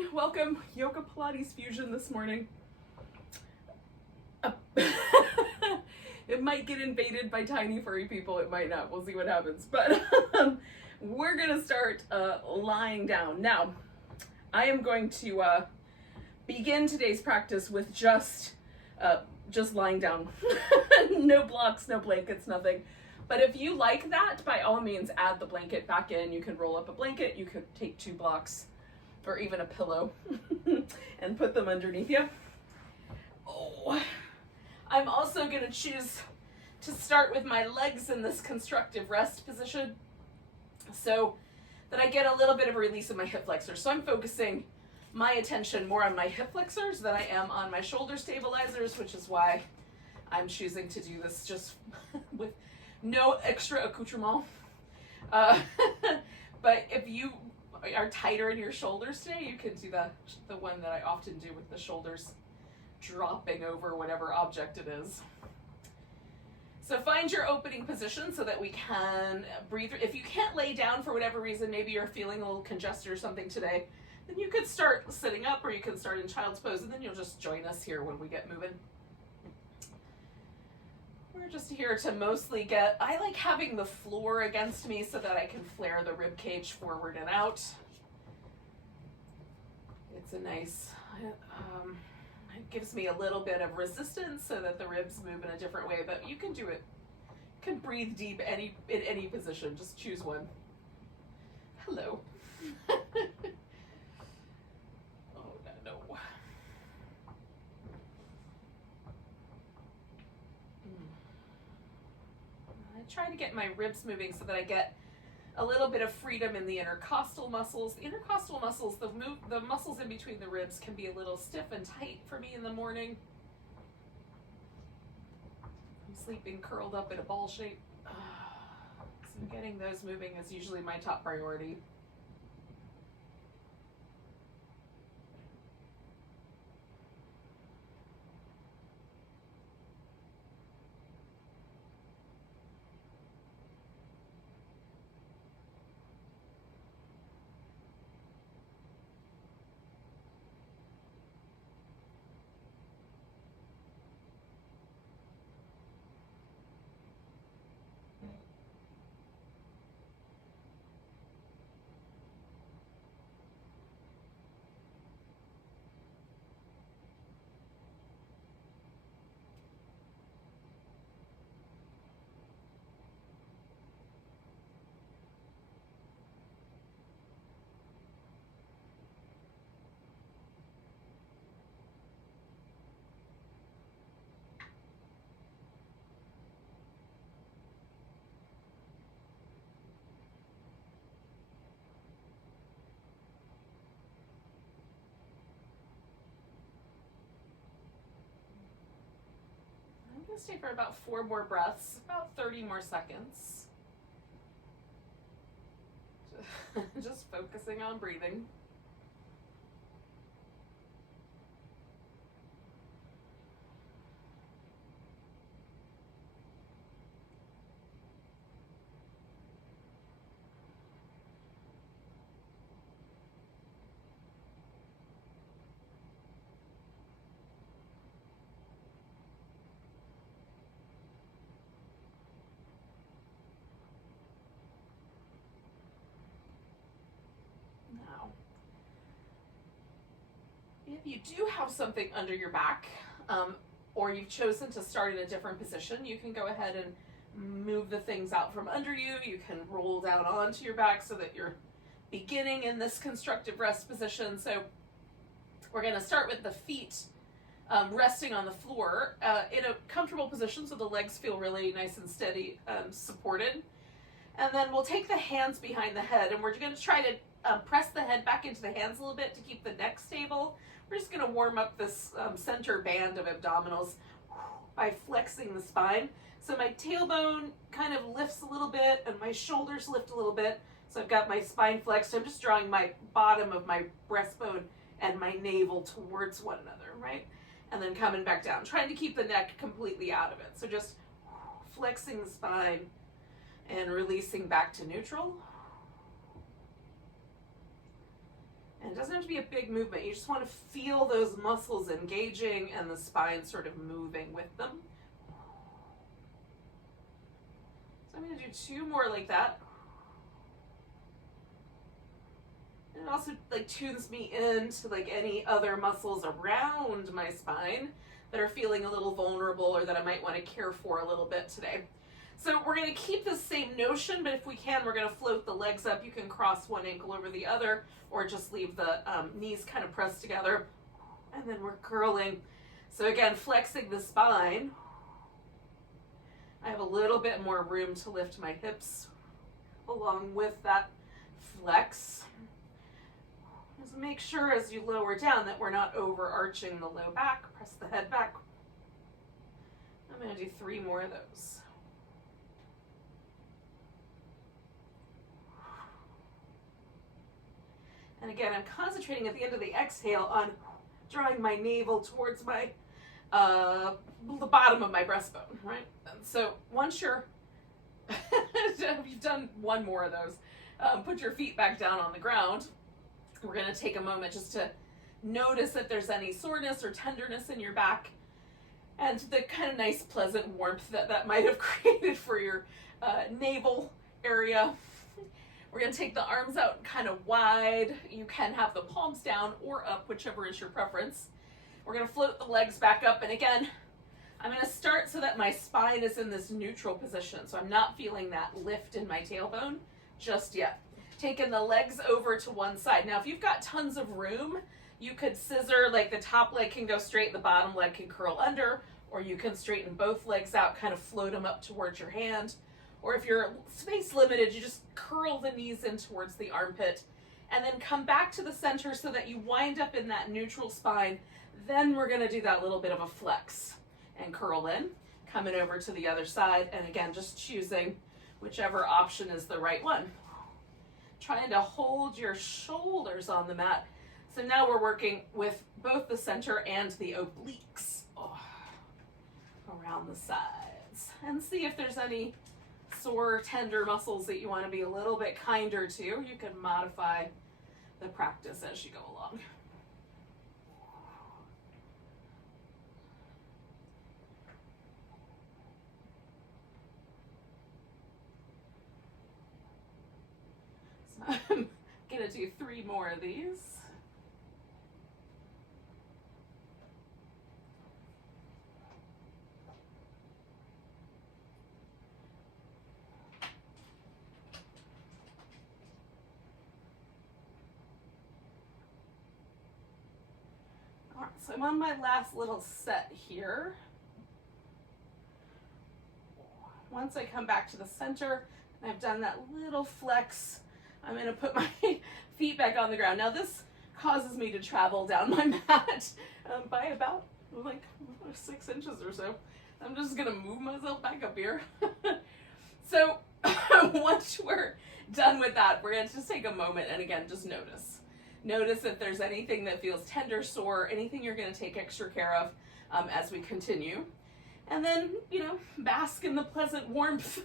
morning. Welcome. Yoga Pilates Fusion this morning. It might get invaded by tiny furry people. It might not. We'll see what happens. But we're going to start lying down. Now, I am going to begin today's practice with just lying down. No blocks, no blankets, nothing. But if you like that, by all means, add the blanket back in. You can roll up a blanket. You could take 2 blocks or even a pillow and put them underneath you. Oh, I'm also going to choose to start with my legs in this constructive rest position so that I get a little bit of a release of my hip flexors. So I'm focusing my attention more on my hip flexors than I am on my shoulder stabilizers, which is why I'm choosing to do this just with no extra accoutrement. But if you are tighter in your shoulders today, you can do the one that I often do with the shoulders dropping over whatever object it is. So find your opening position so that we can breathe. If you can't lay down for whatever reason, maybe you're feeling a little congested or something today, then you could start sitting up or you can start in child's pose, and then you'll just join us here when we get moving. We're just here to mostly I like having the floor against me so that I can flare the rib cage forward and out. It's a nice, it gives me a little bit of resistance so that the ribs move in a different way, but you can do it. You can breathe deep in any position, just choose one. Hello. Try to get my ribs moving so that I get a little bit of freedom in the intercostal muscles. The intercostal muscles, the muscles in between the ribs can be a little stiff and tight for me in the morning. I'm sleeping curled up in a ball shape. So getting those moving is usually my top priority. I'm going to stay for about 4 more breaths, about 30 more seconds. Just focusing on breathing. If you do have something under your back, or you've chosen to start in a different position, you can go ahead and move the things out from under you. You can roll down onto your back so that you're beginning in this constructive rest position. So we're going to start with the feet resting on the floor in a comfortable position so the legs feel really nice and steady, supported. And then we'll take the hands behind the head, and we're going to try to press the head back into the hands a little bit to keep the neck stable. We're just going to warm up this center band of abdominals by flexing the spine. So my tailbone kind of lifts a little bit and my shoulders lift a little bit. So I've got my spine flexed. I'm just drawing my bottom of my breastbone and my navel towards one another, right? And then coming back down, trying to keep the neck completely out of it. So just flexing the spine and releasing back to neutral. And it doesn't have to be a big movement. You just want to feel those muscles engaging and the spine sort of moving with them. So I'm going to do 2 more like that. And it also like tunes me into like any other muscles around my spine that are feeling a little vulnerable or that I might want to care for a little bit today. So we're going to keep the same notion, but if we can, we're going to float the legs up. You can cross one ankle over the other, or just leave the knees kind of pressed together. And then we're curling. So again, flexing the spine. I have a little bit more room to lift my hips along with that flex. Just make sure as you lower down that we're not overarching the low back. Press the head back. I'm going to do 3 more of those. And again, I'm concentrating at the end of the exhale on drawing my navel towards my the bottom of my breastbone, right? And so once you're, you've done 1 more of those, put your feet back down on the ground. We're going to take a moment just to notice if there's any soreness or tenderness in your back, and the kind of nice, pleasant warmth that might have created for your navel area. We're going to take the arms out kind of wide. You can have the palms down or up, whichever is your preference. We're going to float the legs back up. And again, I'm going to start so that my spine is in this neutral position. So I'm not feeling that lift in my tailbone just yet. Taking the legs over to one side. Now, if you've got tons of room, you could scissor, like the top leg can go straight, the bottom leg can curl under, or you can straighten both legs out, kind of float them up towards your hand. Or if you're space limited, you just curl the knees in towards the armpit and then come back to the center so that you wind up in that neutral spine. Then we're going to do that little bit of a flex and curl in, coming over to the other side. And again, just choosing whichever option is the right one. Trying to hold your shoulders on the mat. So now we're working with both the center and the obliques around the sides. And see if there's any sore, tender muscles that you want to be a little bit kinder to. You can modify the practice as you go along. So I'm going to do 3 more of these. So I'm on my last little set here. Once I come back to the center and I've done that little flex, I'm going to put my feet back on the ground. Now this causes me to travel down my mat by about like 6 inches or so. I'm just going to move myself back up here. So once we're done with that, we're going to just take a moment and again, just notice. Notice if there's anything that feels tender, sore, anything you're going to take extra care of as we continue. And then, bask in the pleasant warmth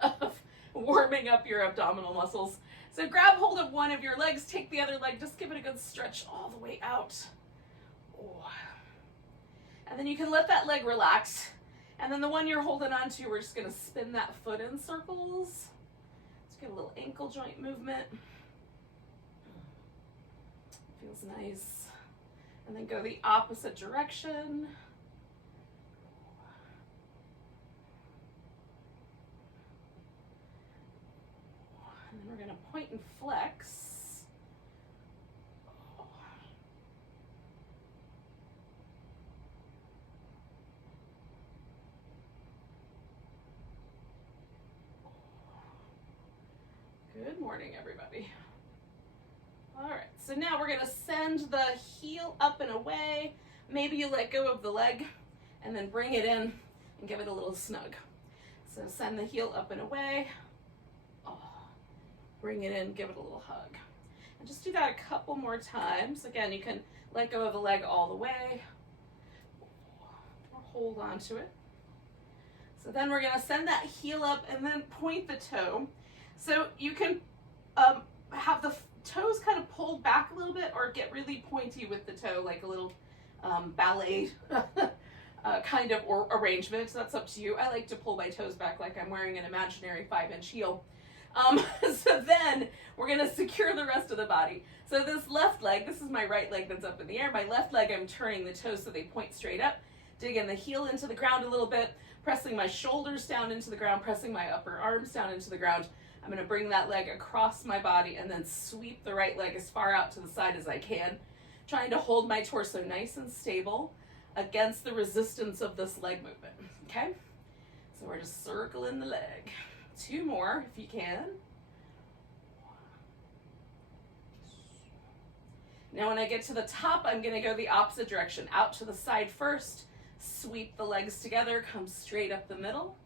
of warming up your abdominal muscles. So grab hold of one of your legs, take the other leg, just give it a good stretch all the way out. Oh. And then you can let that leg relax. And then the one you're holding on to, we're just going to spin that foot in circles. Let's get a little ankle joint movement. Feels nice. And then go the opposite direction. And then we're going to point and flex. Good morning, everybody. All right, so now we're gonna send the heel up and away. Maybe you let go of the leg and then bring it in and give it a little snug. So send the heel up and away. Oh, bring it in, give it a little hug. And just do that a couple more times. Again, you can let go of the leg all the way or hold on to it. So then we're gonna send that heel up and then point the toe. So you can have the toes kind of pulled back a little bit, or get really pointy with the toe, like a little ballet kind of or arrangement. That's up to you. I like to pull my toes back like I'm wearing an imaginary 5-inch heel. So then we're gonna secure the rest of the body. So this left leg, this is my right leg that's up in the air. My left leg, I'm turning the toes so they point straight up, digging the heel into the ground a little bit, pressing my shoulders down into the ground, pressing my upper arms down into the ground. I'm gonna bring that leg across my body and then sweep the right leg as far out to the side as I can, trying to hold my torso nice and stable against the resistance of this leg movement, okay? So we're just circling the leg. 2 more if you can. Now when I get to the top, I'm gonna go the opposite direction, out to the side first, sweep the legs together, come straight up the middle.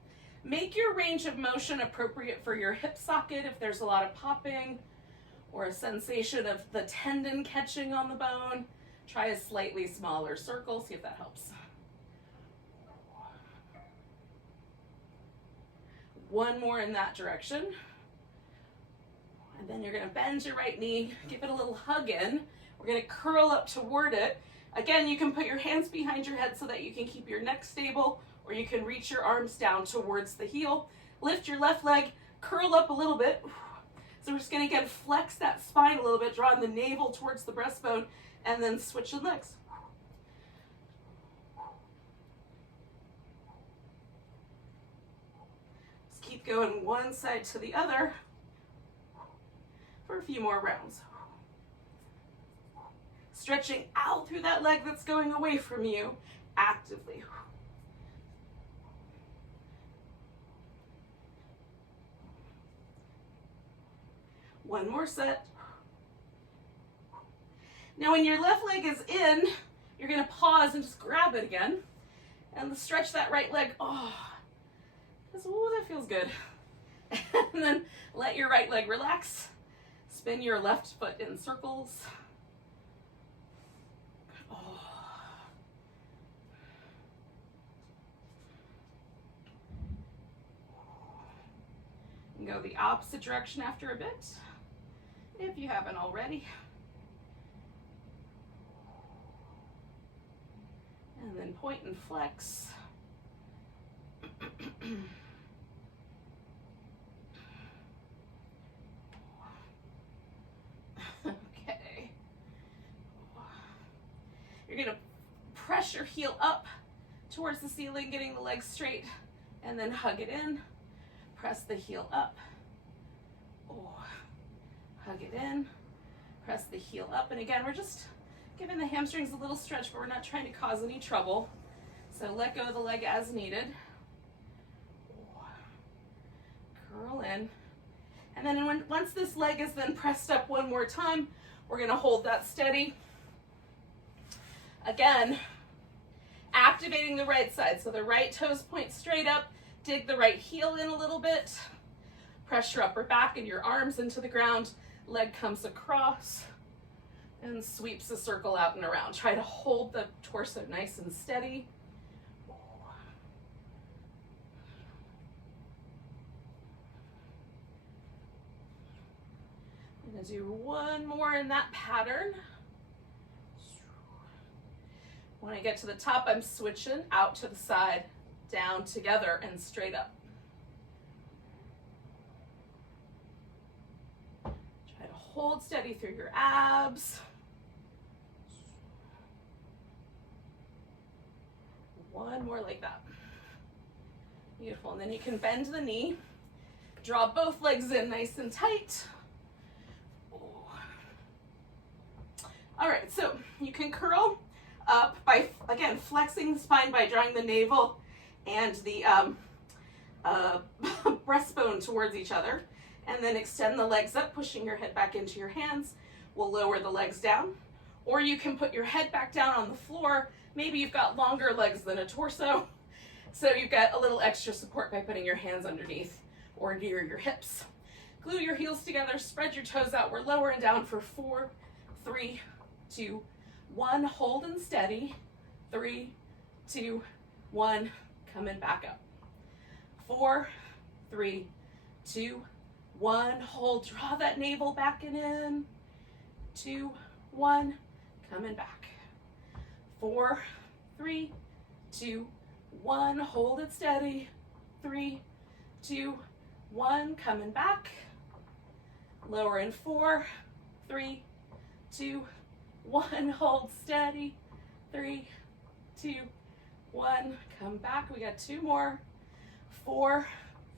Make your range of motion appropriate for your hip socket if there's a lot of popping or a sensation of the tendon catching on the bone. Try a slightly smaller circle, see if that helps. 1 more in that direction. And then you're gonna bend your right knee, give it a little hug in. We're gonna curl up toward it. Again, you can put your hands behind your head so that you can keep your neck stable, or you can reach your arms down towards the heel. Lift your left leg, curl up a little bit. So we're just gonna again flex that spine a little bit, drawing the navel towards the breastbone, and then switch the legs. Just keep going one side to the other for a few more rounds. Stretching out through that leg that's going away from you actively. One more set. Now when your left leg is in, you're gonna pause and just grab it again and stretch that right leg. Oh, that feels good. And then let your right leg relax. Spin your left foot in circles. And go the opposite direction after a bit, if you haven't already. And then point and flex. Okay. You're gonna press your heel up towards the ceiling, getting the legs straight, and then hug it in. Press the heel up. Oh, hug it in. Press the heel up. And again, we're just giving the hamstrings a little stretch, but we're not trying to cause any trouble. So let go of the leg as needed. Curl in. And then once this leg is then pressed up one more time, we're gonna hold that steady. Again, activating the right side. So the right toes point straight up, dig the right heel in a little bit, press your upper back and your arms into the ground, leg comes across, and sweeps a circle out and around. Try to hold the torso nice and steady. I'm gonna do 1 more in that pattern. When I get to the top, I'm switching out to the side, down together, and straight up. Try to hold steady through your abs. 1 more like that. Beautiful. And then you can bend the knee, draw both legs in nice and tight. All right, so you can curl up by, again, flexing the spine by drawing the navel and the breastbone towards each other, and then extend the legs up, pushing your head back into your hands. We'll lower the legs down, or you can put your head back down on the floor. Maybe you've got longer legs than a torso, so you've got a little extra support by putting your hands underneath or near your hips. Glue your heels together, spread your toes out. We're lowering down for 4, 3, 2, 1. Hold and steady. 3, 2, 1. Coming back up. 4, 3, 2, 1. Hold. Draw that navel back and in. 2, 1, coming back. 4, 3, 2, 1, hold it steady. 3, 2, 1, coming back. Lower in 4, 3, 2, 1, hold steady. 3, 2, 1, come back. We got 2 more. 4,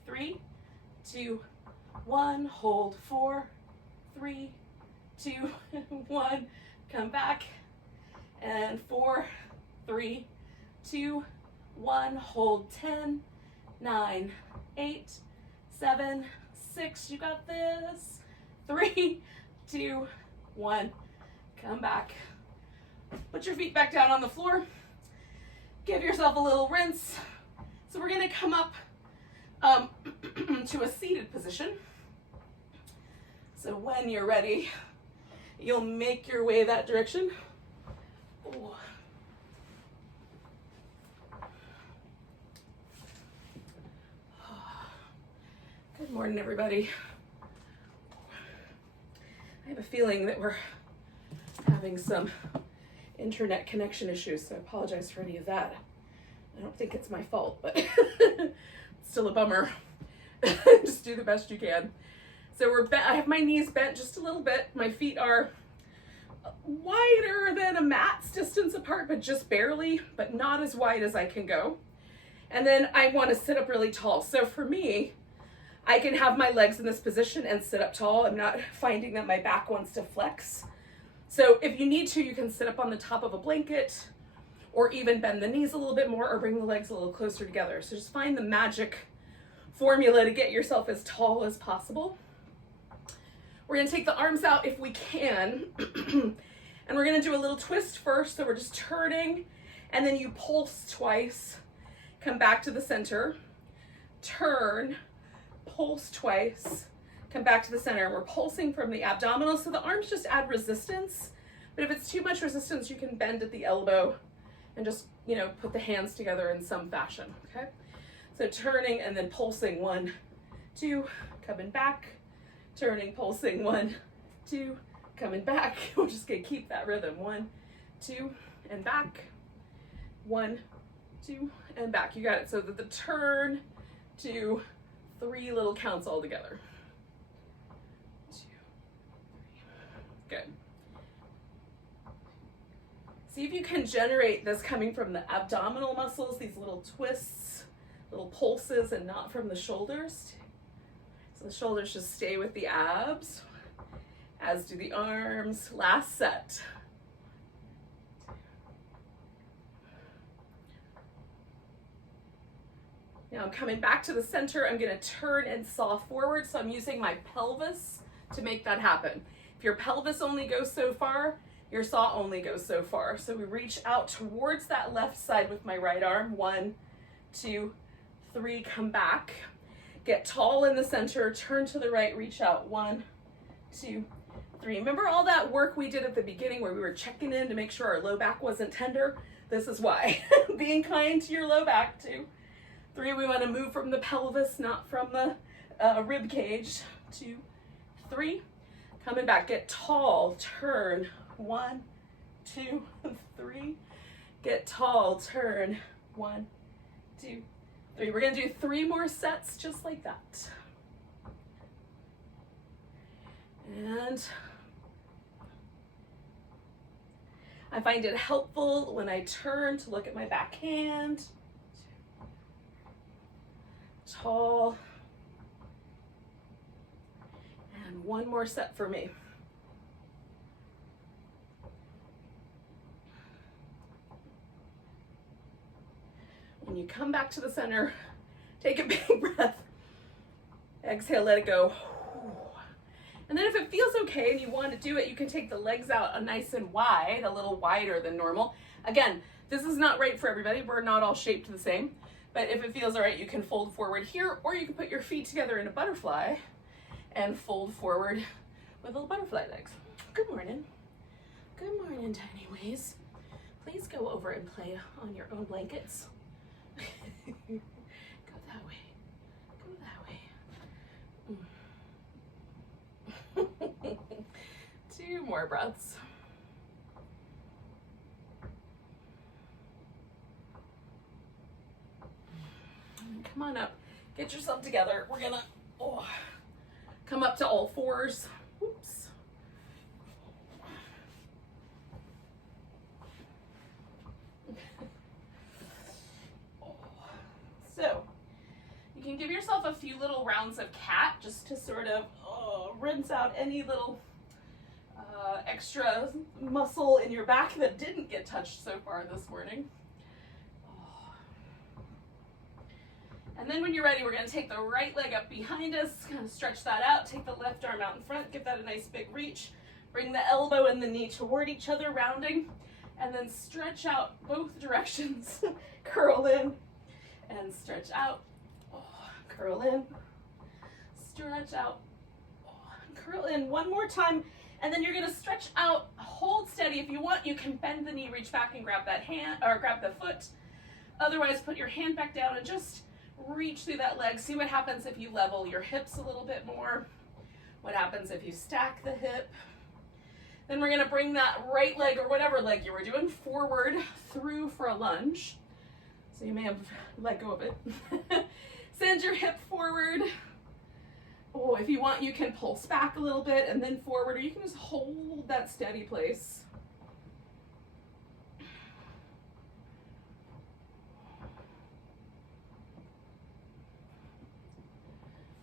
3, 2, 1, hold. 4, 3, 2, 1, come back. And 4, 3, 2, 1, hold. 10, 9, 8, 7, 6, you got this. 3, 2, 1, come back. Put your feet back down on the floor. Give yourself a little rinse. So we're gonna come up to a seated position. So when you're ready, you'll make your way that direction. Ooh. Good morning, everybody. I have a feeling that we're having some internet connection issues, so I apologize for any of that. I don't think it's my fault, but it's still a bummer. Just do the best you can. So I have my knees bent just a little bit. My feet are wider than a mat's distance apart, but just barely, but not as wide as I can go. And then I want to sit up really tall. So for me, I can have my legs in this position and sit up tall. I'm not finding that my back wants to flex. So if you need to, you can sit up on the top of a blanket or even bend the knees a little bit more or bring the legs a little closer together. So just find the magic formula to get yourself as tall as possible. We're gonna take the arms out if we can. And we're gonna do a little twist first. So we're just turning and then you pulse twice, come back to the center, turn, pulse twice, come back to the center. We're pulsing from the abdominal, so the arms just add resistance. But if it's too much resistance, you can bend at the elbow and just, put the hands together in some fashion, okay? So turning and then pulsing, 1, 2, coming back, turning, pulsing, 1, 2, coming back. We're just gonna keep that rhythm. 1, 2, and back. 1, 2, and back. You got it. So that the turn, 2, 3 little counts all together. 2, 3. Good. See if you can generate this coming from the abdominal muscles, these little twists, little pulses, and not from the shoulders. So the shoulders just stay with the abs, as do the arms. Last set. Now I'm coming back to the center. I'm gonna turn and saw forward. So I'm using my pelvis to make that happen. If your pelvis only goes so far, your saw only goes so far. So we reach out towards that left side with my right arm. 1, 2, 3, come back. Get tall in the center, turn to the right, reach out. 1, 2, 3. Remember all that work we did at the beginning where we were checking in to make sure our low back wasn't tender? This is why. Being kind to your low back too. 3, we want to move from the pelvis, not from the rib cage. 2, 3, coming back, get tall, turn. 1, 2, 3, get tall, turn. 1, 2, 3. We're going to do 3 more sets just like that. And I find it helpful when I turn to look at my back hand. Tall. And 1 more set for me. When you come back to the center, take a big breath. Exhale, let it go. And then if it feels okay and you want to do it, you can take the legs out nice and wide, a little wider than normal. Again, this is not right for everybody. We're not all shaped the same. But if it feels all right, you can fold forward here, or you can put your feet together in a butterfly and fold forward with little butterfly legs. Good morning. Good morning, tiny ways. Please go over and play on your own blankets. Go that way. Go that way. 2, few more breaths. Come on up. Get yourself together. We're gonna come up to all fours. Oops. So you can give yourself a few little rounds of cat just to sort of rinse out any little extra muscle in your back that didn't get touched so far this morning. And then when you're ready, we're going to take the right leg up behind us, kind of stretch that out, take the left arm out in front, give that a nice big reach, bring the elbow and the knee toward each other, rounding, and then stretch out both directions. Curl in and stretch out, curl in, stretch out, curl in. One more time, and then you're going to stretch out, hold steady. If you want, you can bend the knee, reach back and grab that hand, or grab the foot. Otherwise, put your hand back down and just reach through that leg. See what happens if you level your hips a little bit more. What happens if you stack the hip. Then we're going to bring that right leg, or whatever leg you were doing, forward through for a lunge. So you may have let go of it. Send your hip forward. If you want, you can pulse back a little bit and then forward, or you can just hold that steady place.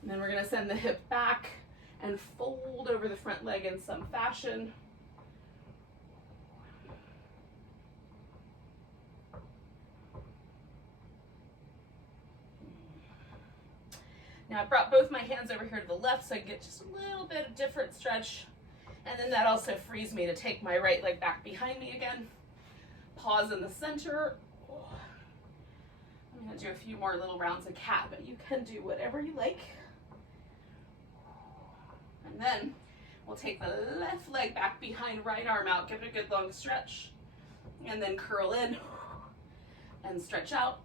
And then we're going to send the hip back and fold over the front leg in some fashion. Now I've brought both my hands over here to the left so I can get just a little bit of different stretch. And then that also frees me to take my right leg back behind me again. Pause in the center. I'm going to do a few more little rounds of cat, but you can do whatever you like. And then we'll take the left leg back behind, right arm out, give it a good long stretch, and then curl in and stretch out,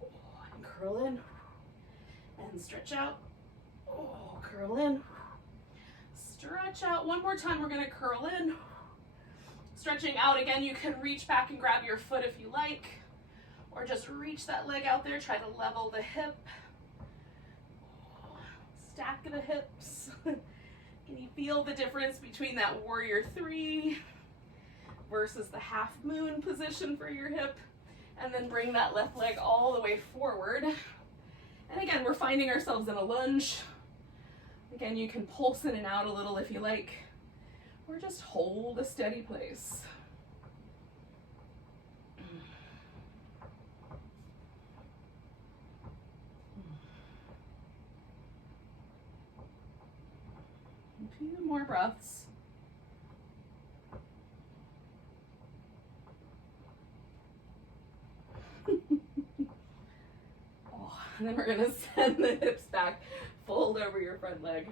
and curl in and stretch out, curl in, stretch out. One more time, we're going to curl in, stretching out again. You can reach back and grab your foot if you like, or just reach that leg out there, try to level the hip, stack the hips. Can you feel the difference between that warrior 3 versus the half moon position for your hip? And then bring that left leg all the way forward. And again, we're finding ourselves in a lunge. Again, you can pulse in and out a little if you like, or just hold a steady place. A few more breaths. And then we're going to send the hips back, fold over your front leg.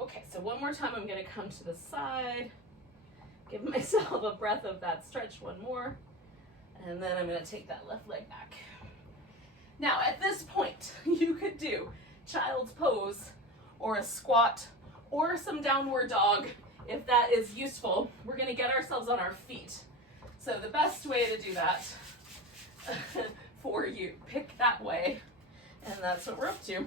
Okay, so one more time I'm going to come to the side, give myself a breath of that stretch, one more, and then I'm going to take that left leg back. Now at this point, you could do child's pose or a squat or some downward dog if that is useful. We're going to get ourselves on our feet. So the best way to do that for you, pick that way, and that's what we're up to.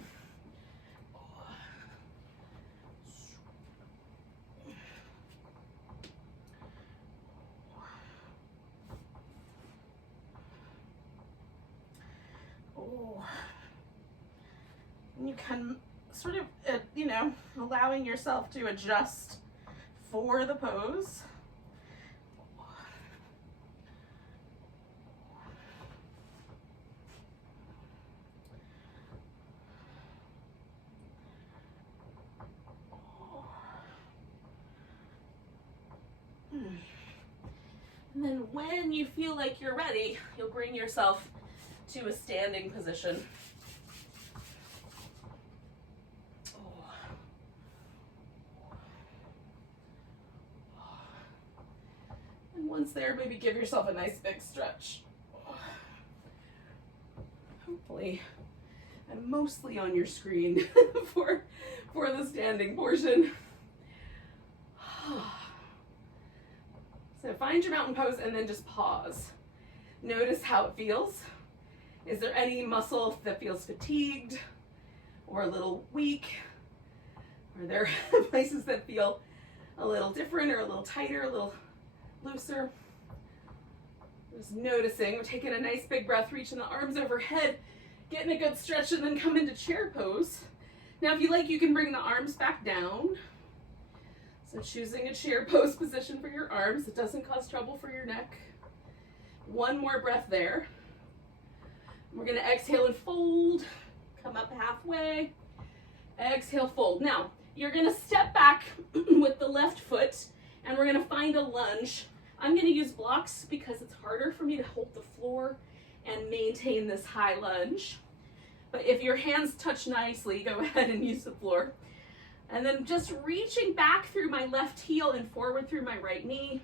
You can sort of, allowing yourself to adjust for the pose. And then when you feel like you're ready, you'll bring yourself to a standing position. once there, maybe give yourself a nice big stretch. Hopefully, I'm mostly on your screen for the standing portion. So find your mountain pose and then just pause. Notice how it feels. Is there any muscle that feels fatigued or a little weak? Are there places that feel a little different or a little tighter, a little looser? Just noticing. We're taking a nice big breath, reaching the arms overhead, getting a good stretch, and then come into chair pose. Now, if you like, you can bring the arms back down. So choosing a chair pose position for your arms. It doesn't cause trouble for your neck. One more breath there. We're going to exhale and fold. Come up halfway. Exhale, fold. Now, you're going to step back with the left foot, and we're going to find a lunge. I'm going to use blocks because it's harder for me to hold the floor and maintain this high lunge. But if your hands touch nicely, go ahead and use the floor. And then just reaching back through my left heel and forward through my right knee.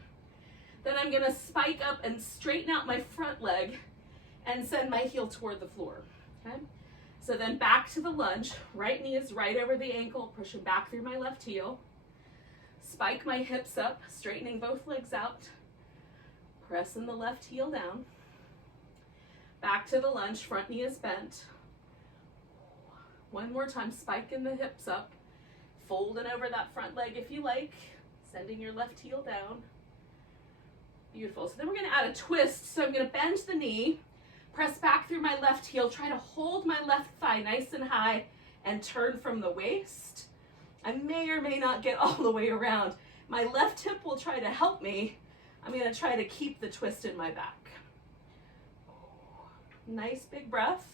Then I'm going to spike up and straighten out my front leg and send my heel toward the floor. Okay? So then back to the lunge. Right knee is right over the ankle, pushing back through my left heel. Spike my hips up, straightening both legs out. Pressing the left heel down. Back to the lunge, front knee is bent. One more time, spiking the hips up. Folding over that front leg if you like. Sending your left heel down. Beautiful. So then we're going to add a twist. So I'm going to bend the knee, press back through my left heel, try to hold my left thigh nice and high, and turn from the waist. I may or may not get all the way around. My left hip will try to help me. I'm going to try to keep the twist in my back. Nice big breath.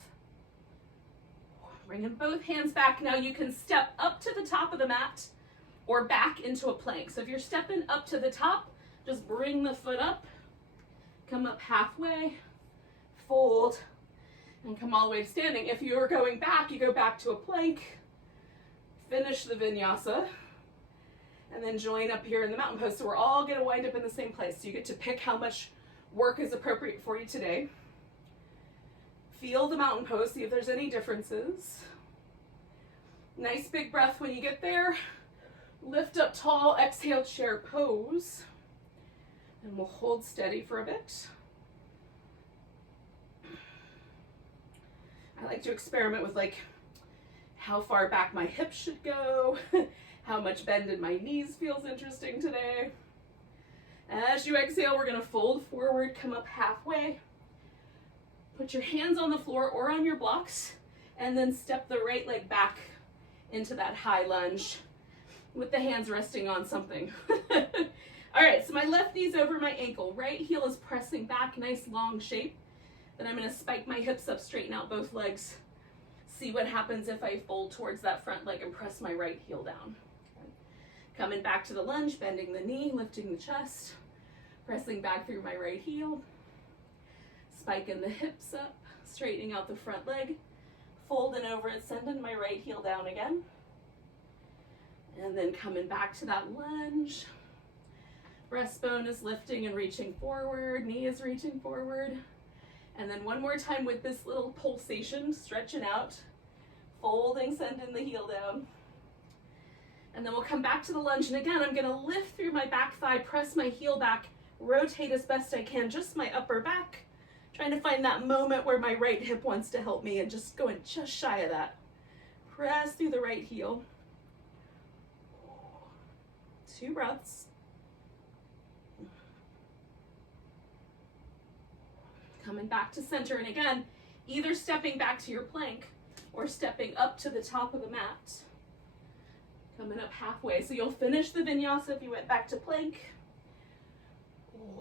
Bringing both hands back. Now you can step up to the top of the mat or back into a plank. So if you're stepping up to the top, just bring the foot up, come up halfway, fold, and come all the way to standing. If you're going back, you go back to a plank, finish the vinyasa, and then join up here in the mountain pose. So we're all going to wind up in the same place. So you get to pick how much work is appropriate for you today. Feel the mountain pose, see if there's any differences. Nice big breath when you get there. Lift up tall, exhale, chair pose. And we'll hold steady for a bit. I like to experiment with like how far back my hips should go, how much bend in my knees feels interesting today. As you exhale, we're going to fold forward, come up halfway. Put your hands on the floor or on your blocks, and then step the right leg back into that high lunge with the hands resting on something. All right, so my left knee's over my ankle. Right heel is pressing back, nice long shape. Then I'm going to spike my hips up, straighten out both legs. See what happens if I fold towards that front leg and press my right heel down. Okay. Coming back to the lunge, bending the knee, lifting the chest, pressing back through my right heel. Spiking the hips up, straightening out the front leg, folding over it, sending my right heel down again. And then coming back to that lunge. Breastbone is lifting and reaching forward, knee is reaching forward. And then one more time with this little pulsation, stretching out, folding, sending the heel down. And then we'll come back to the lunge. And again, I'm gonna lift through my back thigh, press my heel back, rotate as best I can, just my upper back. Trying to find that moment where my right hip wants to help me and just going just shy of that. Press through the right heel. 2 breaths. Coming back to center, and again, either stepping back to your plank or stepping up to the top of the mat. Coming up halfway. So you'll finish the vinyasa if you went back to plank.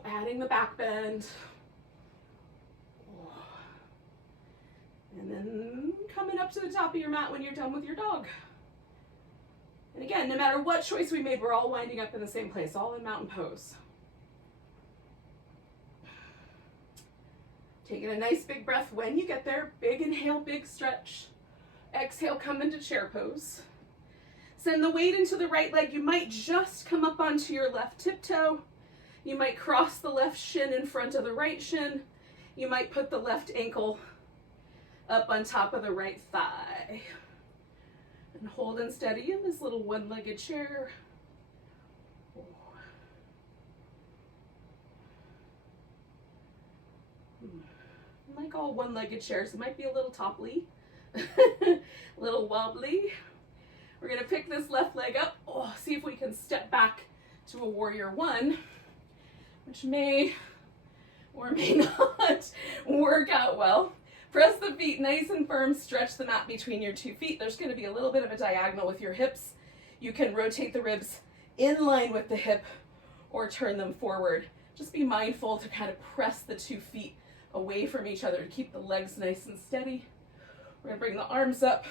Adding the back bend. And then coming up to the top of your mat when you're done with your dog. And again, no matter what choice we made, we're all winding up in the same place, all in mountain pose. Taking a nice big breath when you get there. Big inhale, big stretch. Exhale, come into chair pose. Send the weight into the right leg. You might just come up onto your left tiptoe. You might cross the left shin in front of the right shin. You might put the left ankle up on top of the right thigh. And hold and steady in this little one-legged chair. Like all one-legged chairs, it might be a little topply, a little wobbly. We're gonna pick this left leg up. Oh, see if we can step back to a warrior one, which may or may not work out well. Press the feet nice and firm, stretch the mat between your 2 feet. There's gonna be a little bit of a diagonal with your hips. You can rotate the ribs in line with the hip or turn them forward. Just be mindful to kind of press the 2 feet away from each other to keep the legs nice and steady. We're gonna bring the arms up,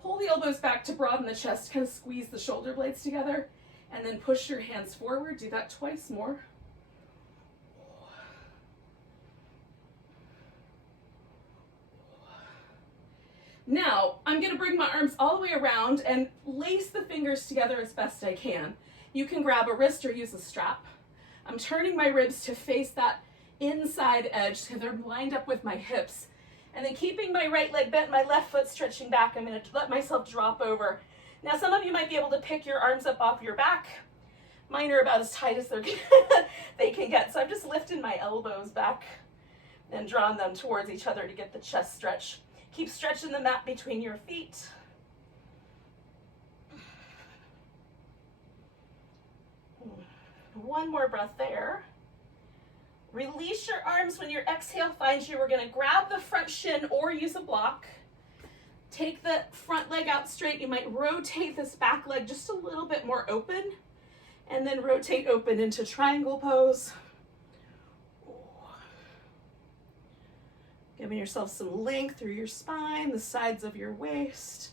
pull the elbows back to broaden the chest, kind of squeeze the shoulder blades together, and then push your hands forward. Do that twice more. Now, I'm gonna bring my arms all the way around and lace the fingers together as best I can. You can grab a wrist or use a strap. I'm turning my ribs to face that inside edge so they're lined up with my hips. And then keeping my right leg bent, my left foot stretching back, I'm gonna let myself drop over. Now some of you might be able to pick your arms up off your back. Mine are about as tight as they can get. So I'm just lifting my elbows back and drawing them towards each other to get the chest stretch. Keep stretching the mat between your feet. One more breath there. Release your arms when your exhale finds you. We're going to grab the front shin or use a block. Take the front leg out straight. You might rotate this back leg just a little bit more open, and then rotate open into triangle pose. Giving yourself some length through your spine, the sides of your waist.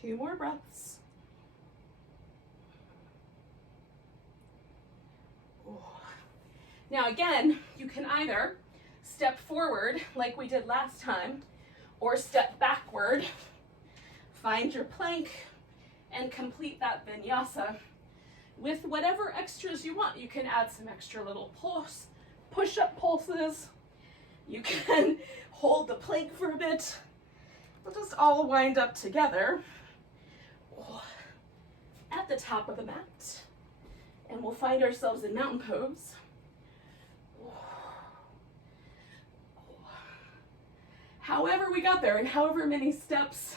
2 more breaths. Now again, you can either step forward like we did last time, or step backward. Find your plank and complete that vinyasa with whatever extras you want. You can add some extra little push-up pulses. You can hold the plank for a bit. We'll just all wind up together at the top of the mat, and we'll find ourselves in mountain pose. However we got there and however many steps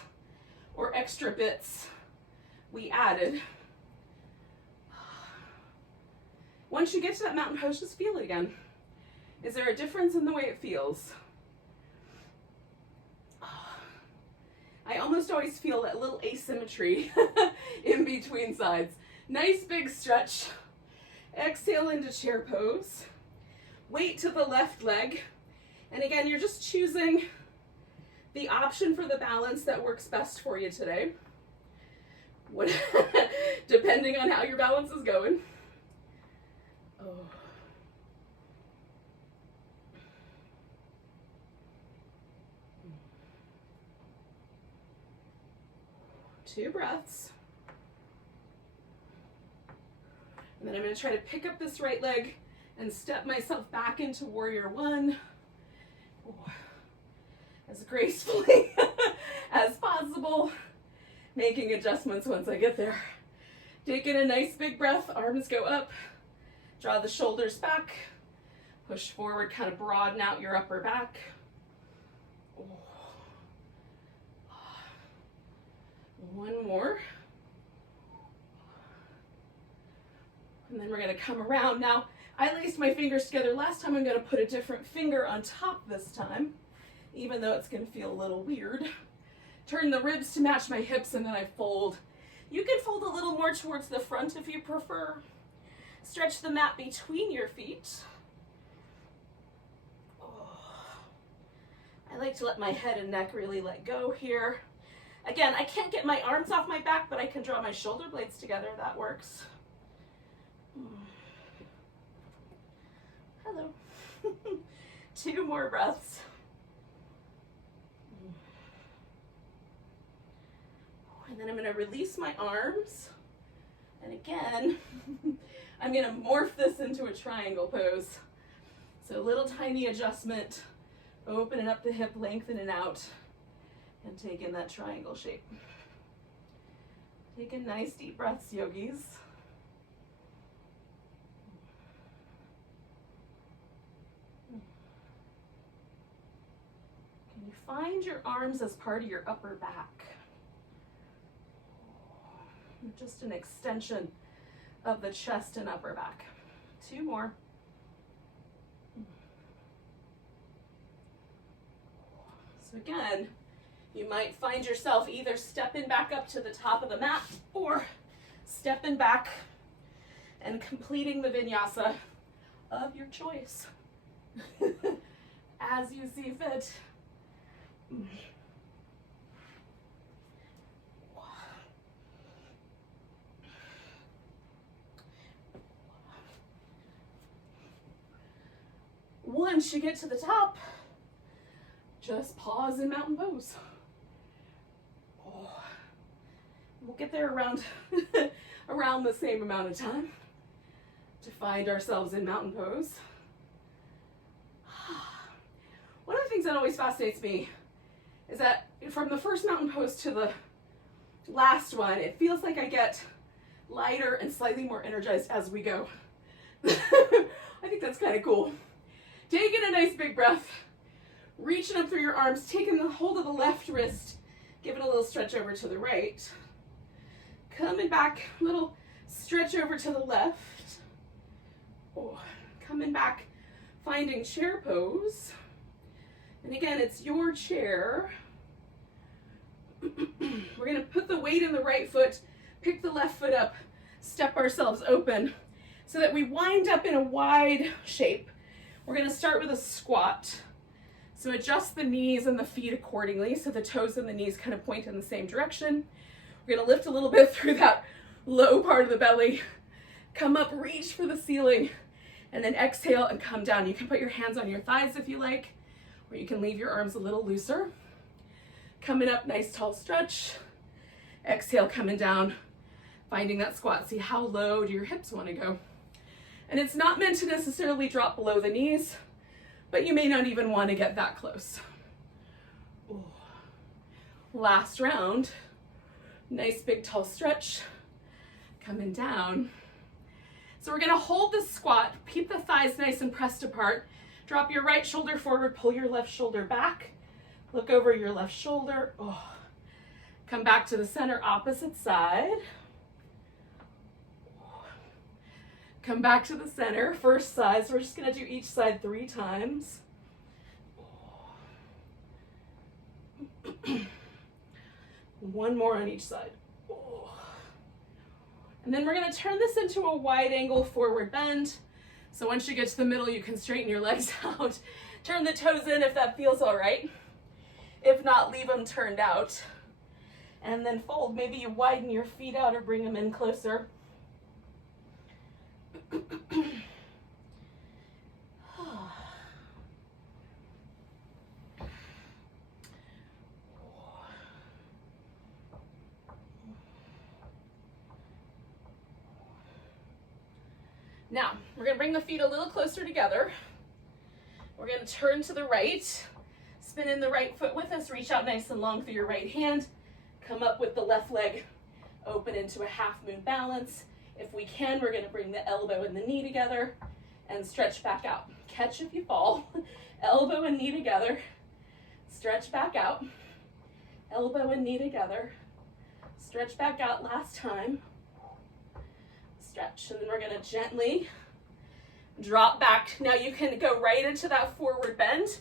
or extra bits we added, once you get to that mountain pose, just feel it again. Is there a difference in the way it feels? I almost always feel that little asymmetry in between sides. Nice big stretch. Exhale into chair pose. Weight to the left leg. And again, you're just choosing the option for the balance that works best for you today. Depending on how your balance is going. Oh. 2 breaths. And then I'm going to try to pick up this right leg and step myself back into warrior one. As gracefully as possible, making adjustments once I get there. Taking a nice big breath, arms go up, draw the shoulders back, push forward, kind of broaden out your upper back. One more. And then we're going to come around. Now, I laced my fingers together last time. I'm going to put a different finger on top this time, even though it's going to feel a little weird. Turn the ribs to match my hips, and then I fold. You can fold a little more towards the front if you prefer. Stretch the mat between your feet. I like to let my head and neck really let go here. Again, I can't get my arms off my back, but I can draw my shoulder blades together. That works. Hello. 2 more breaths. And then I'm going to release my arms. And again, I'm going to morph this into a triangle pose. So a little tiny adjustment, opening up the hip, lengthening out, and taking that triangle shape. Taking nice deep breaths, yogis. Can you find your arms as part of your upper back? Just an extension of the chest and upper back. 2 more. So again, you might find yourself either stepping back up to the top of the mat or stepping back and completing the vinyasa of your choice as you see fit. Once you get to the top, just pause in mountain pose. Oh. We'll get there around around the same amount of time to find ourselves in mountain pose. One of the things that always fascinates me is that from the first mountain pose to the last one, it feels like I get lighter and slightly more energized as we go. I think that's kind of cool. Taking a nice big breath, reaching up through your arms, taking the hold of the left wrist, giving a little stretch over to the right. Coming back, little stretch over to the left. Oh, coming back, finding chair pose. And again, it's your chair. We're gonna put the weight in the right foot, pick the left foot up, step ourselves open so that we wind up in a wide shape. We're gonna start with a squat. So adjust the knees and the feet accordingly so the toes and the knees kind of point in the same direction. We're gonna lift a little bit through that low part of the belly. Come up, reach for the ceiling, and then exhale and come down. You can put your hands on your thighs if you like, or you can leave your arms a little looser. Coming up, nice tall stretch. Exhale, coming down, finding that squat. See how low do your hips wanna go. And it's not meant to necessarily drop below the knees, but you may not even want to get that close. Ooh. Last round, nice big tall stretch, coming down. So we're gonna hold this squat, keep the thighs nice and pressed apart, drop your right shoulder forward, pull your left shoulder back, look over your left shoulder, oh. Come back to the center, opposite side. Come back to the center, first side. So we're just gonna do each side 3 times. One more on each side. And then we're gonna turn this into a wide angle forward bend. So once you get to the middle, you can straighten your legs out. Turn the toes in if that feels all right. If not, leave them turned out. And then fold. Maybe you widen your feet out or bring them in closer. Now, we're going to bring the feet a little closer together. We're going to turn to the right, spin in the right foot with us, reach out nice and long through your right hand, come up with the left leg open into a half moon balance. If we can, we're going to bring the elbow and the knee together and stretch back out. Catch if you fall. Elbow and knee together. Stretch back out. Elbow and knee together. Stretch back out last time. Stretch. And then we're going to gently drop back. Now you can go right into that forward bend,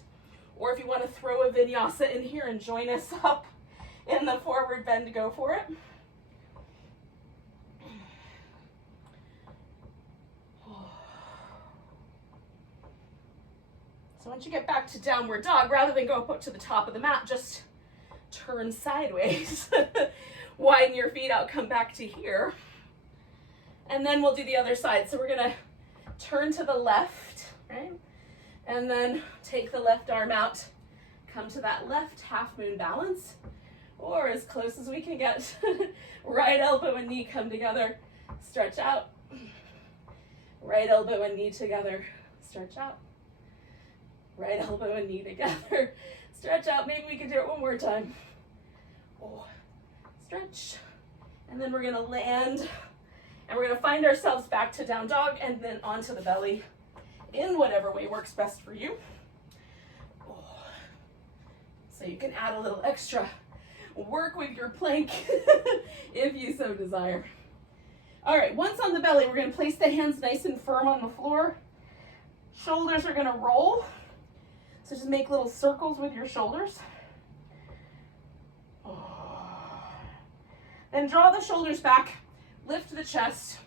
or if you want to throw a vinyasa in here and join us up in the forward bend, go for it. So once you get back to downward dog, rather than go up to the top of the mat, just turn sideways. Widen your feet out, come back to here. And then we'll do the other side. So we're gonna turn to the left, right? And then take the left arm out, come to that left half moon balance. or as close as we can get. Right elbow and knee come together, stretch out. Right elbow and knee together, stretch out. Right elbow and knee together, stretch out. Maybe we can do it one more time. Oh, stretch. And then we're gonna land, and we're gonna find ourselves back to down dog and then onto the belly in whatever way works best for you. Oh. So you can add a little extra work with your plank if you so desire. All right, once on the belly, we're gonna place the hands nice and firm on the floor. Shoulders are gonna roll. So just make little circles with your shoulders. Then draw the shoulders back, lift the chest,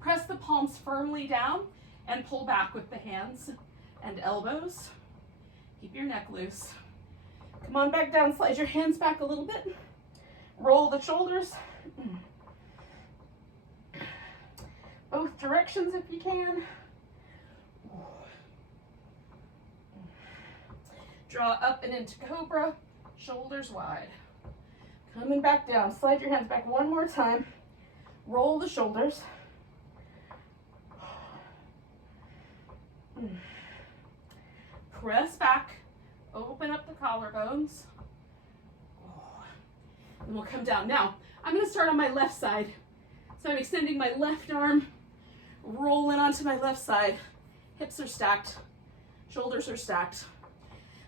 press the palms firmly down, and pull back with the hands and elbows. Keep your neck loose. Come on back down, slide your hands back a little bit. Roll the shoulders. Both directions if you can. Draw up and into cobra, shoulders wide. Coming back down, slide your hands back one more time. Roll the shoulders. Press back, open up the collarbones. And we'll come down. Now, I'm gonna start on my left side. So I'm extending my left arm, rolling onto my left side. Hips are stacked, shoulders are stacked.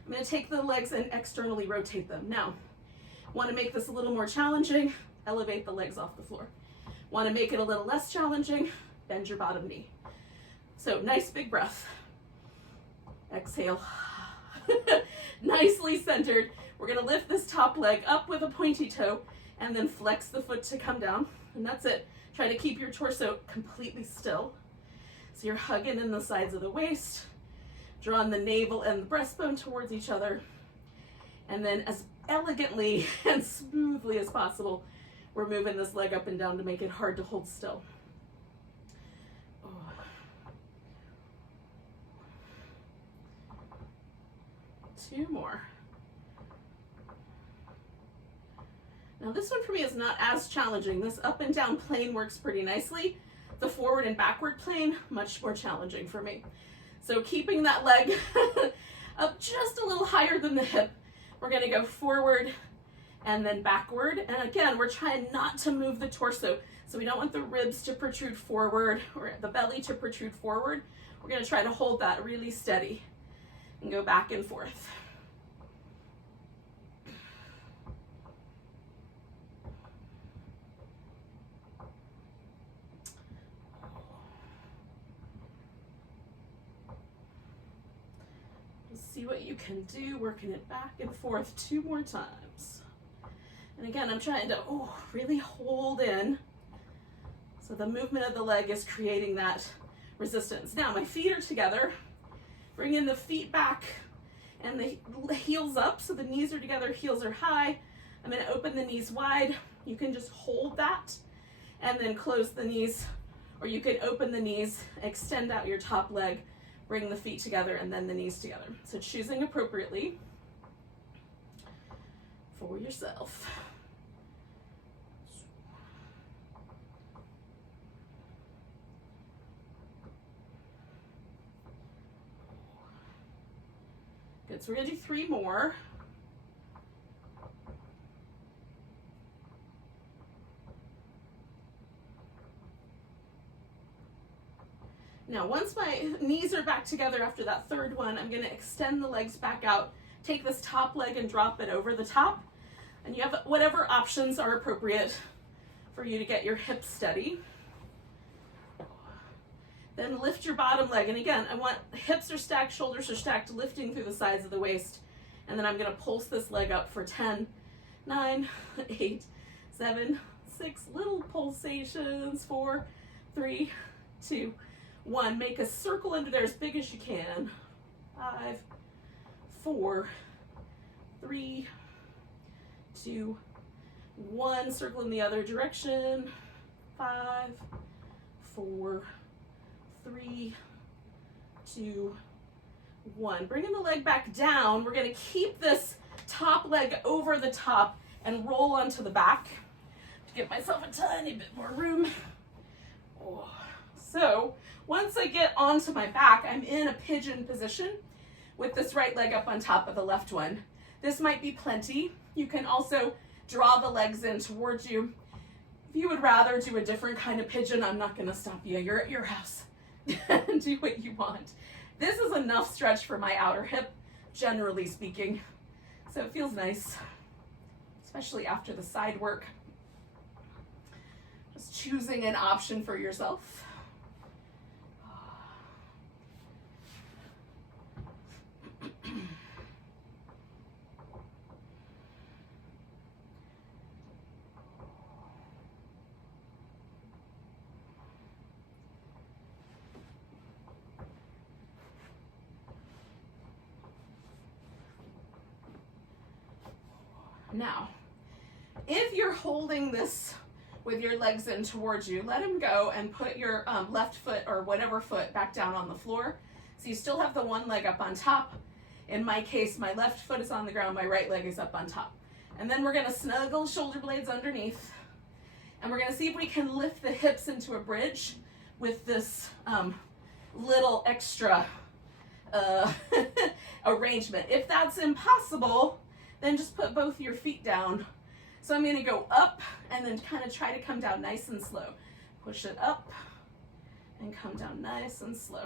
I'm gonna take the legs and externally rotate them. Now, want to make this a little more challenging, elevate the legs off the floor. Want to make it a little less challenging, bend your bottom knee. So nice big breath. Exhale. Nicely centered. We're going to lift this top leg up with a pointy toe and then flex the foot to come down. And that's it. Try to keep your torso completely still. So you're hugging in the sides of the waist, drawing the navel and the breastbone towards each other. And then as elegantly and smoothly as possible, we're moving this leg up and down to make it hard to hold still. Oh. Two more. Now this one for me is not as challenging. This up and down plane works pretty nicely. The forward and backward plane, much more challenging for me. So keeping that leg up just a little higher than the hip, we're gonna go forward and then backward. And again, we're trying not to move the torso. So we don't want the ribs to protrude forward or the belly to protrude forward. We're gonna try to hold that really steady and go back and forth. See what you can do, working it back and forth 2 more times. And again, I'm trying to really hold in. So the movement of the leg is creating that resistance. Now my feet are together. Bring in the feet back and the heels up. So the knees are together, heels are high. I'm gonna open the knees wide. You can just hold that and then close the knees, or you can open the knees, extend out your top leg, bring the feet together and then the knees together. So choosing appropriately for yourself. Good, so we're gonna do 3 more. Now, once my knees are back together after that 3rd one, I'm gonna extend the legs back out, take this top leg and drop it over the top. And you have whatever options are appropriate for you to get your hips steady. Then lift your bottom leg. And again, I want hips are stacked, shoulders are stacked, lifting through the sides of the waist. And then I'm gonna pulse this leg up for 10, 9, 8, 7, 6 little pulsations, 4, 3, 2, 1. Make a circle under there as big as you can. 5, 4, 3, 2, 1. Circle in the other direction. 5, 4, 3, 2, 1. Bringing the leg back down. We're going to keep this top leg over the top and roll onto the back to give myself a tiny bit more room. Oh. So once I get onto my back, I'm in a pigeon position with this right leg up on top of the left one. This might be plenty. You can also draw the legs in towards you. If you would rather do a different kind of pigeon, I'm not going to stop you. You're at your house. Do what you want. This is enough stretch for my outer hip, generally speaking. So it feels nice, especially after the side work. Just choosing an option for yourself. Now, if you're holding this with your legs in towards you, let them go and put your left foot or whatever foot back down on the floor. So you still have the one leg up on top. In my case, my left foot is on the ground, my right leg is up on top. And then we're gonna snuggle shoulder blades underneath. And we're gonna see if we can lift the hips into a bridge with this little extra arrangement. If that's impossible, then just put both your feet down. So I'm gonna go up and then kind of try to come down nice and slow. Push it up and come down nice and slow.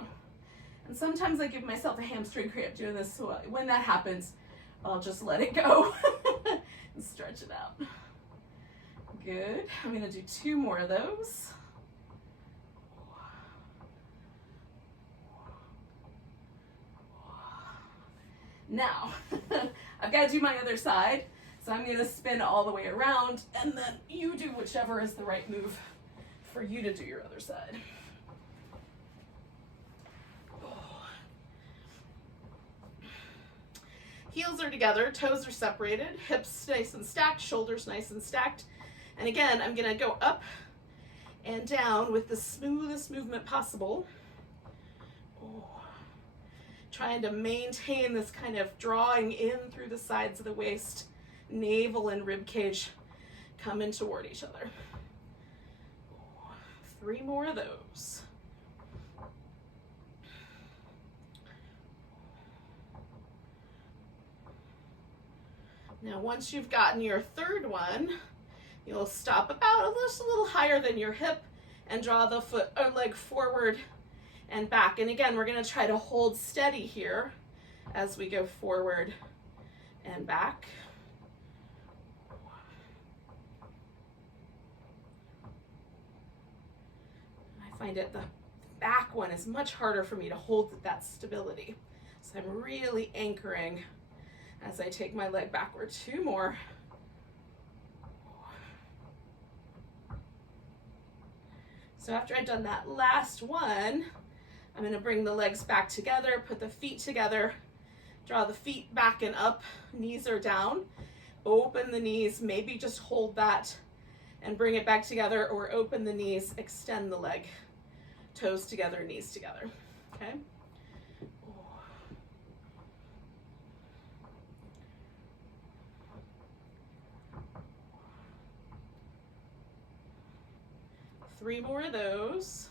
And sometimes I give myself a hamstring cramp doing this, so when that happens, I'll just let it go and stretch it out. Good. I'm gonna do 2 more of those. Now, I've got to do my other side, so I'm going to spin all the way around, and then you do whichever is the right move for you to do your other side. Heels are together, toes are separated, hips nice and stacked, shoulders nice and stacked. And again, I'm going to go up and down with the smoothest movement possible. Trying to maintain this kind of drawing in through the sides of the waist, navel and rib cage coming toward each other. 3 more of those. Now, once you've gotten your third one, you'll stop about just a little higher than your hip and draw the foot or leg forward and back. And again, we're going to try to hold steady here as we go forward and back. I find it the back one is much harder for me to hold that stability. So I'm really anchoring as I take my leg backward. 2 more. So after I've done that last one, I'm going to bring the legs back together, put the feet together, draw the feet back and up, knees are down, open the knees, maybe just hold that and bring it back together, or open the knees, extend the leg, toes together, knees together, okay? Three more of those.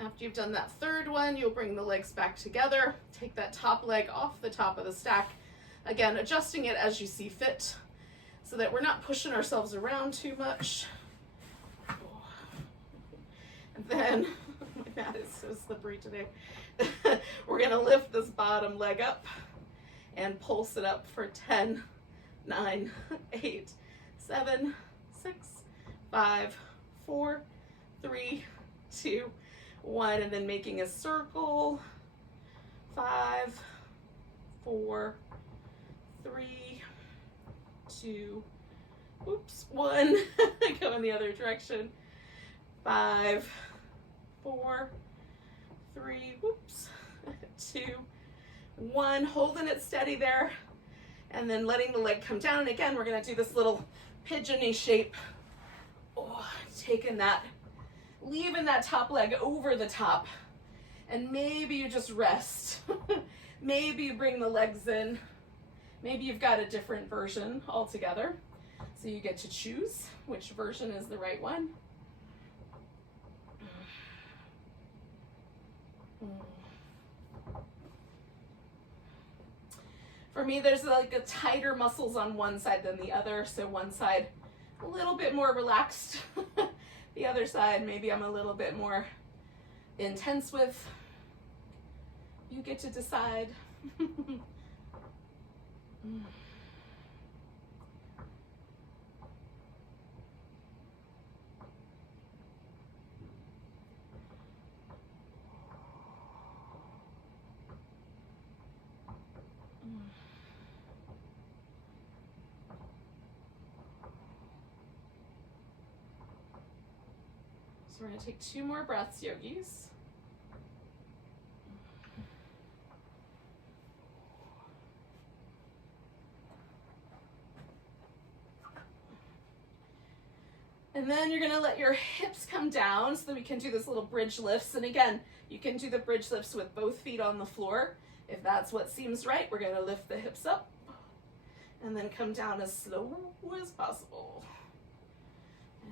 After you've done that third one, you'll bring the legs back together, take that top leg off the top of the stack. Again, adjusting it as you see fit so that we're not pushing ourselves around too much. And then, my mat is so slippery today. We're gonna lift this bottom leg up and pulse it up for 10, 9, 8, 7, 6, 5, 4, 3, 2, 1, and then making a circle. 5, 4, 3, 2, oops, 1. Go in the other direction. 5, 4, 3, whoops, 2, 1. Holding it steady there, and then letting the leg come down. And again, we're going to do this little pigeony shape. Oh, taking that leaving that top leg over the top. And maybe you just rest. Maybe you bring the legs in. Maybe you've got a different version altogether. So you get to choose which version is the right one. For me, there's like a tighter muscles on one side than the other. So one side a little bit more relaxed. The other side, maybe I'm a little bit more intense with. You get to decide. So we're going to take 2 more breaths, yogis. And then you're going to let your hips come down so that we can do this little bridge lifts. And again, you can do the bridge lifts with both feet on the floor. If that's what seems right, we're going to lift the hips up and then come down as slow as possible.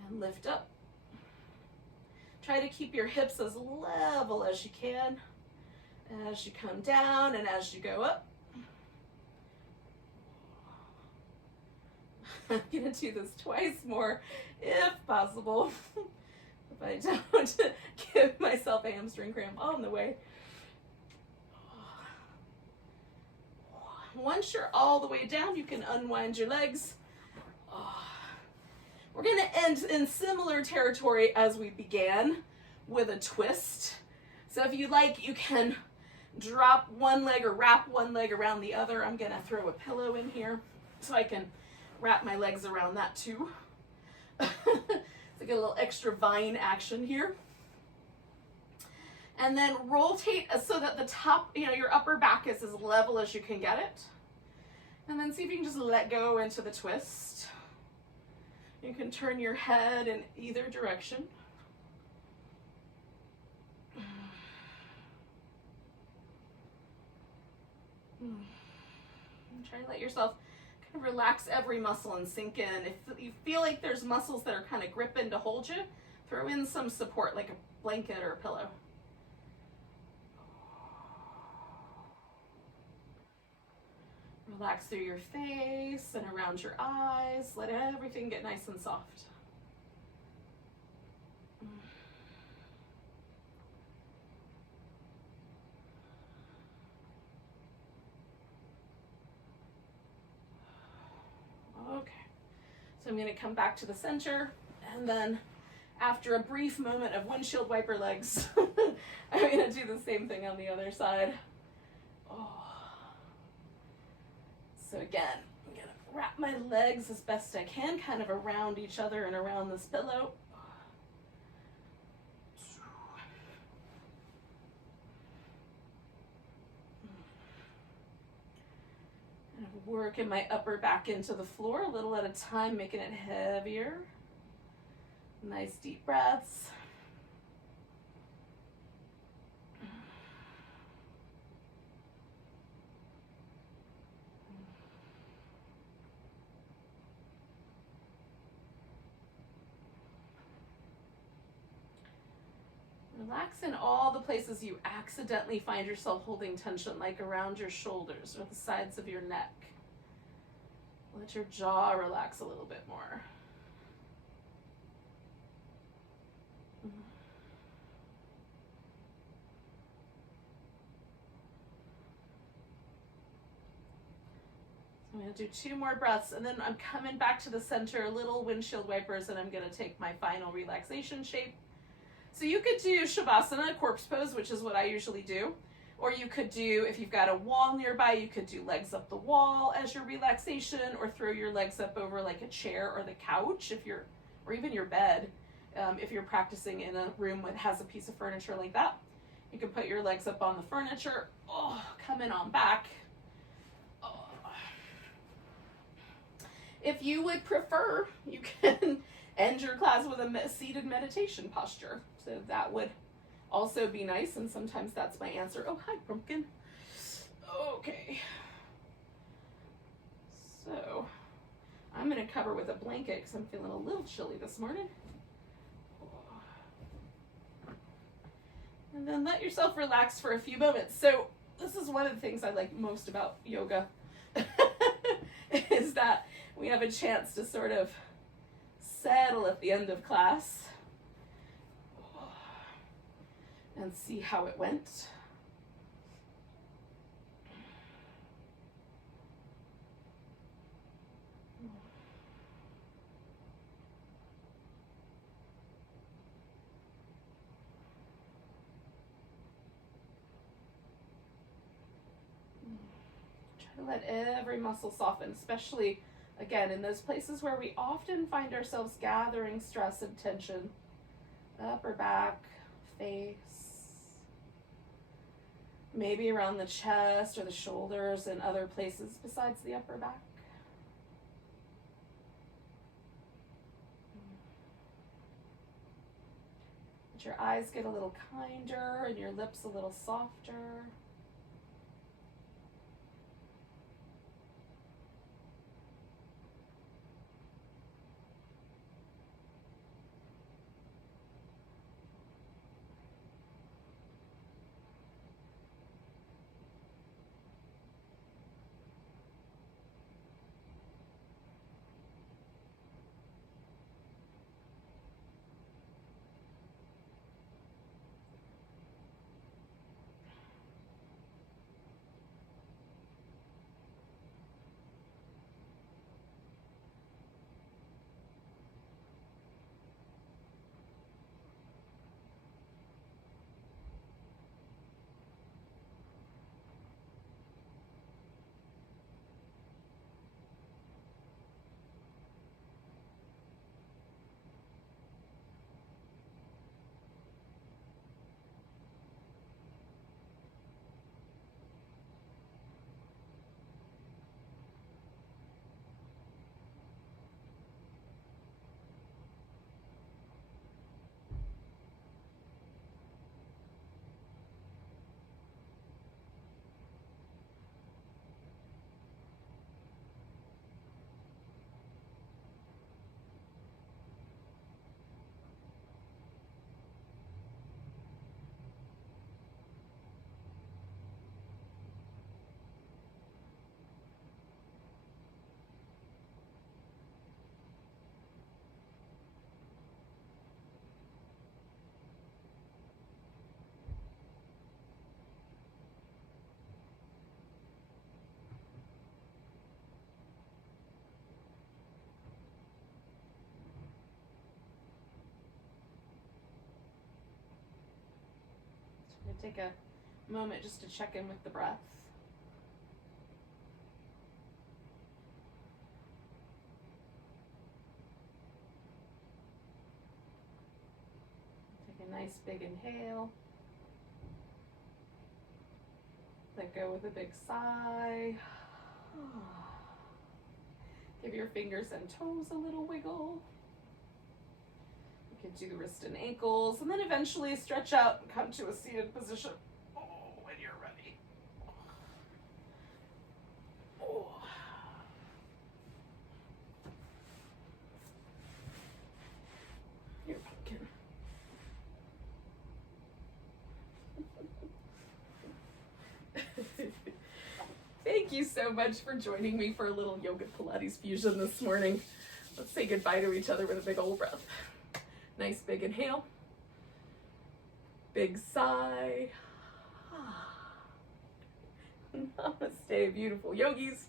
And lift up. Try to keep your hips as level as you can as you come down and as you go up. I'm going to do this twice more if possible. If I don't give myself a hamstring cramp on the way. Once you're all the way down, you can unwind your legs. We're going to end in similar territory as we began with a twist. So if you like, you can drop one leg or wrap one leg around the other. I'm going to throw a pillow in here so I can wrap my legs around that too. So get a little extra vine action here. And then rotate so that the top, your upper back is as level as you can get it. And then see if you can just let go into the twist. You can turn your head in either direction. Try to let yourself kind of relax every muscle and sink in. If you feel like there's muscles that are kind of gripping to hold you, throw in some support like a blanket or a pillow. Relax through your face and around your eyes. Let everything get nice and soft. Okay, so I'm going to come back to the center, and then after a brief moment of windshield wiper legs, I'm going to do the same thing on the other side. So again, I'm going to wrap my legs as best I can, kind of around each other and around this pillow. And working my upper back into the floor a little at a time, making it heavier. Nice deep breaths. Relax in all the places you accidentally find yourself holding tension, like around your shoulders or the sides of your neck. Let your jaw relax a little bit more. I'm going to do 2 more breaths, and then I'm coming back to the center, little windshield wipers, and I'm going to take my final relaxation shape. So you could do Shavasana, corpse pose, which is what I usually do. Or you could do, if you've got a wall nearby, you could do legs up the wall as your relaxation, or throw your legs up over like a chair or the couch, or even your bed, if you're practicing in a room that has a piece of furniture like that. You can put your legs up on the furniture, coming on back. If you would prefer, you can end your class with a seated meditation posture. So that would also be nice, and sometimes that's my answer. Oh, hi, pumpkin. Okay. So I'm going to cover with a blanket because I'm feeling a little chilly this morning. And then let yourself relax for a few moments. So this is one of the things I like most about yoga is that we have a chance to sort of settle at the end of class and see how it went. Try to let every muscle soften, especially, again, in those places where we often find ourselves gathering stress and tension. Upper back, face, maybe around the chest or the shoulders and other places besides the upper back. Let your eyes get a little kinder and your lips a little softer. Take a moment just to check in with the breath. Take a nice big inhale. Let go with a big sigh. Give your fingers and toes a little wiggle. You can do wrist and ankles, and then eventually stretch out and come to a seated position. Oh, when you're ready. Oh. Here, pumpkin. Thank you so much for joining me for a little yoga Pilates fusion this morning. Let's say goodbye to each other with a big old breath. Nice big inhale, big sigh. Namaste, beautiful yogis.